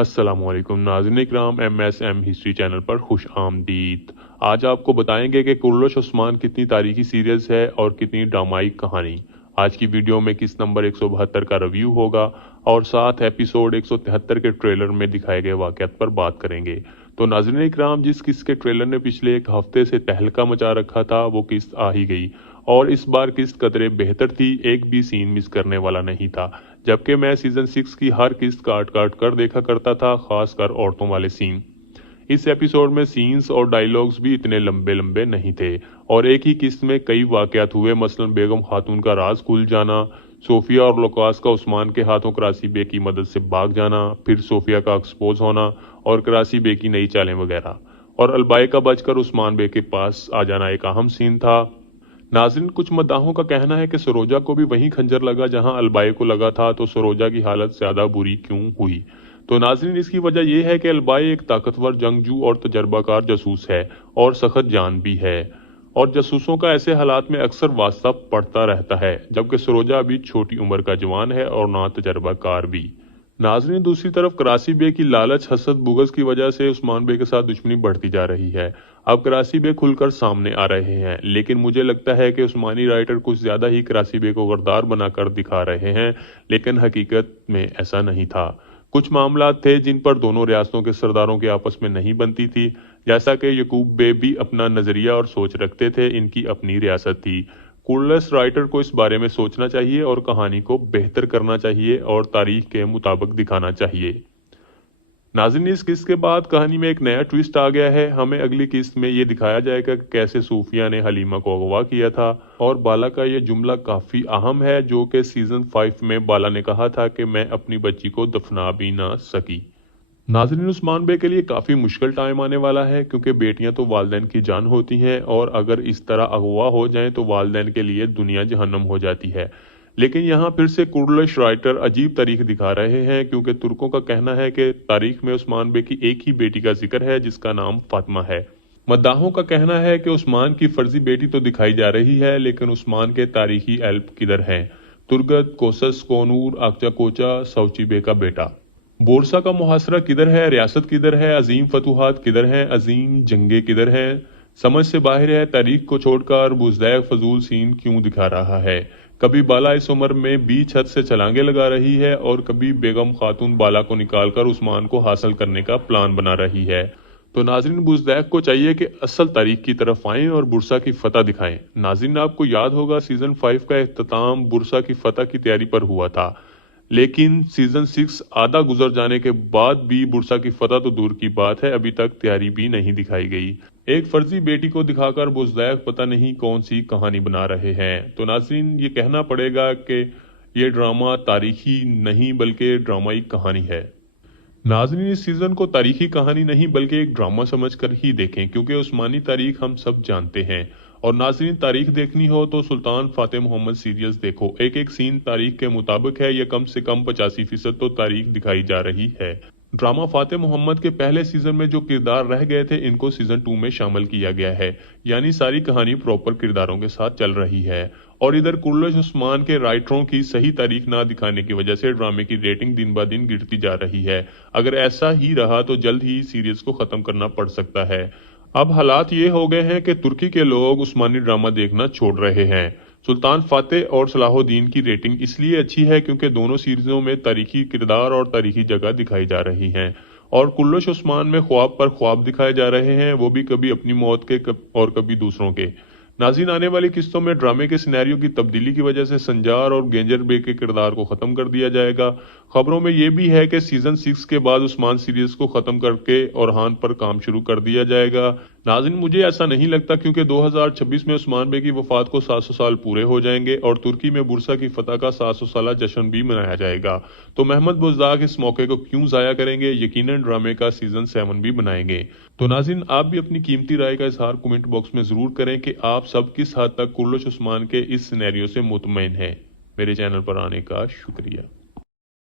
السلام علیکم ناظرین اکرام، M S M history channel پر خوش آمدید۔ آج آپ کو بتائیں گے کہ کورلش عثمان کتنی تاریخی سیریز ہے اور کتنی ڈرامائی کہانی۔ آج کی ویڈیو میں کس نمبر 172 کا ریویو ہوگا اور ساتھ ایپیسوڈ 173 کے ٹریلر میں دکھائے گئے واقعات پر بات کریں گے۔ تو ناظرین اکرام، جس قسط کے ٹریلر نے پچھلے ایک ہفتے سے تہلکہ مچا رکھا تھا وہ قسط آ ہی گئی، اور اس بار قسط قدرے بہتر تھی، ایک بھی سین مس کرنے والا نہیں تھا۔ جبکہ میں سیزن 6 کی ہر قسط کاٹ کر دیکھا کرتا تھا، خاص کر عورتوں والے سین۔ اس ایپیسوڈ میں سینز اور ڈائیلاگز بھی اتنے لمبے نہیں تھے، اور ایک ہی قسط میں کئی واقعات ہوئے، مثلا بیگم خاتون کا راز کھل جانا، صوفیہ اور لوکاس کا عثمان کے ہاتھوں کراسی بے کی مدد سے بھاگ جانا، پھر صوفیہ کا ایکسپوز ہونا اور کراسی بے کی نئی چالیں وغیرہ، اور البائے کا بچ کر عثمان بے کے پاس آ جانا ایک اہم سین تھا۔ ناظرین، کچھ مداحوں کا کہنا ہے کہ سروجا کو بھی وہیں خنجر لگا جہاں البائے کو لگا تھا، تو سروجا کی حالت زیادہ بری کیوں ہوئی؟ تو ناظرین، اس کی وجہ یہ ہے کہ البائے ایک طاقتور جنگجو اور تجربہ کار جاسوس ہے، اور سخت جان بھی ہے، اور جاسوسوں کا ایسے حالات میں اکثر واسطہ پڑتا رہتا ہے، جبکہ سروجا ابھی چھوٹی عمر کا جوان ہے اور نا تجربہ کار بھی۔ ناظرین، دوسری طرف کراسی بے کی لالچ، حسد، بغض کی وجہ سے عثمان بے کے ساتھ دشمنی بڑھتی جا رہی ہے۔ اب کراسی بے کھل کر سامنے آ رہے ہیں، لیکن مجھے لگتا ہے کہ عثمانی رائٹر کچھ زیادہ ہی کراسی بے کو غدار بنا کر دکھا رہے ہیں، لیکن حقیقت میں ایسا نہیں تھا۔ کچھ معاملات تھے جن پر دونوں ریاستوں کے سرداروں کے آپس میں نہیں بنتی تھی، جیسا کہ یعقوب بے بھی اپنا نظریہ اور سوچ رکھتے تھے، ان کی اپنی ریاست تھی۔ کورلش رائٹر کو اس بارے میں سوچنا چاہیے اور کہانی کو بہتر کرنا چاہیے اور تاریخ کے مطابق دکھانا چاہیے۔ ناظرین، اس قسط کے بعد کہانی میں ایک نیا ٹویسٹ آ گیا ہے۔ ہمیں اگلی قسط میں یہ دکھایا جائے گا کہ کیسے صوفیہ نے حلیمہ کو اغوا کیا تھا، اور بالا کا یہ جملہ کافی اہم ہے جو کہ سیزن 5 میں بالا نے کہا تھا کہ میں اپنی بچی کو دفنا بھی نہ سکی۔ ناظرین، عثمان بے کے لیے کافی مشکل ٹائم آنے والا ہے، کیونکہ بیٹیاں تو والدین کی جان ہوتی ہیں، اور اگر اس طرح اغوا ہو جائیں تو والدین کے لیے دنیا جہنم ہو جاتی ہے۔ لیکن یہاں پھر سے کورلش رائٹر عجیب تاریخ دکھا رہے ہیں، کیونکہ ترکوں کا کہنا ہے کہ تاریخ میں عثمان بے کی ایک ہی بیٹی کا ذکر ہے جس کا نام فاطمہ ہے۔ مداحوں کا کہنا ہے کہ عثمان کی فرضی بیٹی تو دکھائی جا رہی ہے، لیکن عثمان کے تاریخی ایلپ کدھر ہیں؟ ترگت، کوسس، کونور، اکچا کوچا، سوچی بے کا بیٹا۔ بورسا کا محاصرہ کدھر ہے؟ ریاست کدھر ہے؟ عظیم فتوحات کدھر ہیں؟ عظیم جنگیں کدھر ہیں؟ سمجھ سے باہر ہے۔ تاریخ کو چھوڑ کر بزدیگ فضول سین کیوں دکھا رہا ہے؟ کبھی بالا اس عمر میں بھی چھت سے چھلانگیں لگا رہی ہے، اور کبھی بیگم خاتون بالا کو نکال کر عثمان کو حاصل کرنے کا پلان بنا رہی ہے۔ تو ناظرین، بزدیگ کو چاہیے کہ اصل تاریخ کی طرف آئیں اور بورسا کی فتح دکھائیں۔ ناظرین، آپ کو یاد ہوگا سیزن 5 کا اختتام بورسا کی فتح کی تیاری پر ہوا تھا، لیکن سیزن 6 آدھا گزر جانے کے بعد بھی بورسا کی فتح تو دور کی بات ہے، ابھی تک تیاری بھی نہیں دکھائی گئی۔ ایک فرضی بیٹی کو دکھا کر بزدیگ پتہ نہیں کون سی کہانی بنا رہے ہیں۔ تو ناظرین، یہ کہنا پڑے گا کہ یہ ڈرامہ تاریخی نہیں بلکہ ڈرامائی کہانی ہے۔ ناظرین، اس سیزن کو تاریخی کہانی نہیں بلکہ ایک ڈرامہ سمجھ کر ہی دیکھیں، کیونکہ عثمانی تاریخ ہم سب جانتے ہیں، اور ناظرین، تاریخ دیکھنی ہو تو سلطان فاتح محمد سیریز دیکھو۔ ایک سین تاریخ کے مطابق ہے، یا کم سے کم 85% تو تاریخ دکھائی جا رہی ہے۔ ڈرامہ فاتح محمد کے پہلے سیزن میں جو کردار رہ گئے تھے ان کو سیزن 2 میں شامل کیا گیا ہے، یعنی ساری کہانی پراپر کرداروں کے ساتھ چل رہی ہے۔ اور ادھر کورلش عثمان کے رائٹروں کی صحیح تاریخ نہ دکھانے کی وجہ سے ڈرامے کی ریٹنگ دن بہ دن گرتی جا رہی ہے۔ اگر ایسا ہی رہا تو جلد ہی سیریز کو ختم کرنا پڑ سکتا ہے۔ اب حالات یہ ہو گئے ہیں کہ ترکی کے لوگ عثمانی ڈرامہ دیکھنا چھوڑ رہے ہیں۔ سلطان فاتح اور صلاح الدین کی ریٹنگ اس لیے اچھی ہے کیونکہ دونوں سیریزوں میں تاریخی کردار اور تاریخی جگہ دکھائی جا رہی ہیں، اور کورلش عثمان میں خواب پر خواب دکھائے جا رہے ہیں، وہ بھی کبھی اپنی موت کے اور کبھی دوسروں کے۔ ناظرین، آنے والی قسطوں میں ڈرامے کے سینیریو کی تبدیلی کی وجہ سے سنجار اور گینجر بے کے کردار کو ختم کر دیا جائے گا۔ خبروں میں یہ بھی ہے کہ سیزن 6 کے بعد عثمان سیریز کو ختم کر کے اورحان پر کام شروع کر دیا جائے گا۔ ناظرین، مجھے ایسا نہیں لگتا، کیونکہ 2026 میں عثمان بے کی وفات کو 700 سال پورے ہو جائیں گے، اور ترکی میں بورسا کی فتح کا 700 سالہ جشن بھی منایا جائے گا۔ تو محمد بزداگ اس موقع کو کیوں ضائع کریں گے؟ یقیناً ڈرامے کا سیزن 7 بھی بنائیں گے۔ تو ناظرین، آپ بھی اپنی قیمتی رائے کا اظہار کمنٹ باکس میں ضرور کریں کہ آپ سب کس حد تک کورلش عثمان کے اس سینیریو سے مطمئن ہیں۔ میرے چینل پر آنے کا شکریہ۔